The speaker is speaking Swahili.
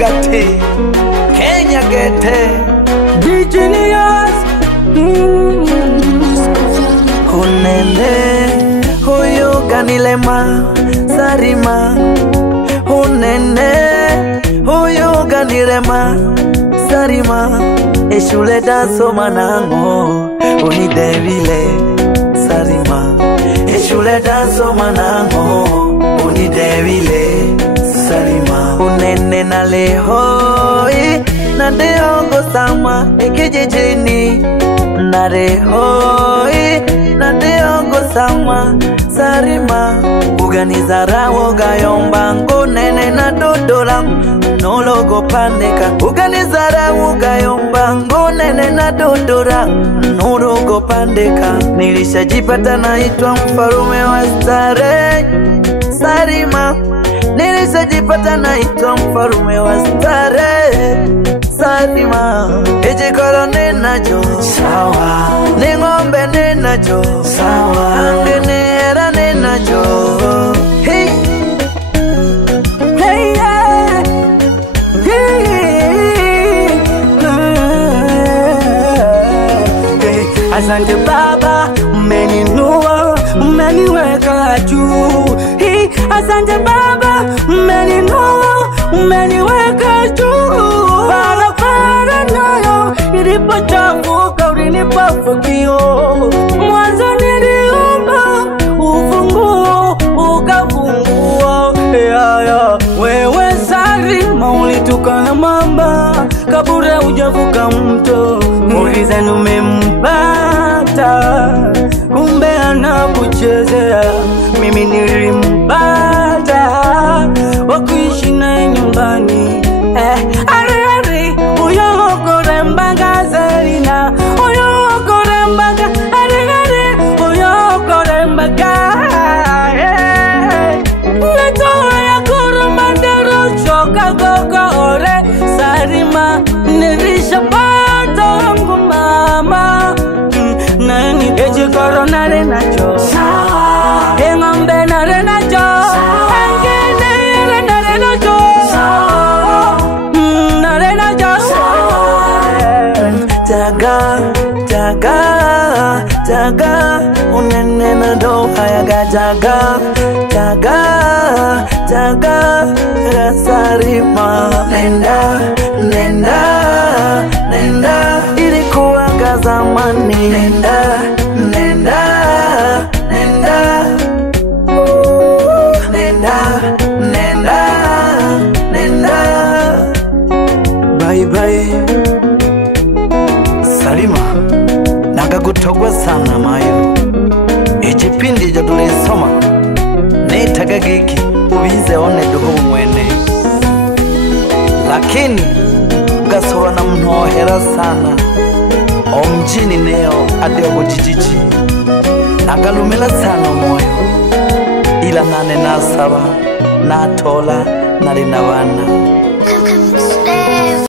Gati Kenya Gete Genius. Hunene Huyu ganilema Sarima Hunene Huyu ganilema Sarima Eshule daso manango Unidevile Sarima Eshule daso manango Unidevile Sarima Unene na lehoi na deongo sama ekijijini na lehoi na deongo sama Sarima uganizara ugayomba ngonene na dodola nologo pandeka uganizara ugayomba ngonene na dodola nologo pandeka nilishajipata naitwa mfarume wa stare Sarima nilishajipata naitwa mfarume wa stare Sarima ejikoro ninacho sawa ningombe ninacho sawa angenera ninacho hey hey yeah hey asante baba umeninua umeniweka juu hey asante baba umeninua umeniweka juu barabara nayo ilipochafuka ulinipa fukio mwanzo niliomba ufunguo ukafungua yaya wewe Sarima ulitukana mamba kabure hujavuka mto ulizani umempata kumbe anakuchezea mimi nilimpata wakuishi naye nyumbani ari uyo korembaga Selina uyo korembaga ari uyo korembaga netoa ya koromandero choka gogo ore Sarima nilishapata wangu mama nani eje korona renacho sawa engombe na renacho angene na renacho sawa na renacho Jaga jaga jaga unene na doha ya jaga jaga jaga Sarima nenda nenda nenda ilikuwa zamani nenda nenda nenda nenda nenda nenda bye bye Sarima nagagutogwa sana mayo ejipindi jadulisoma netaga giki ubize one duho mwene lakini ugasora na mnohera sana omjini neo adego jijiji nagalumela sana moyo ila nane nasaba natola nari nabana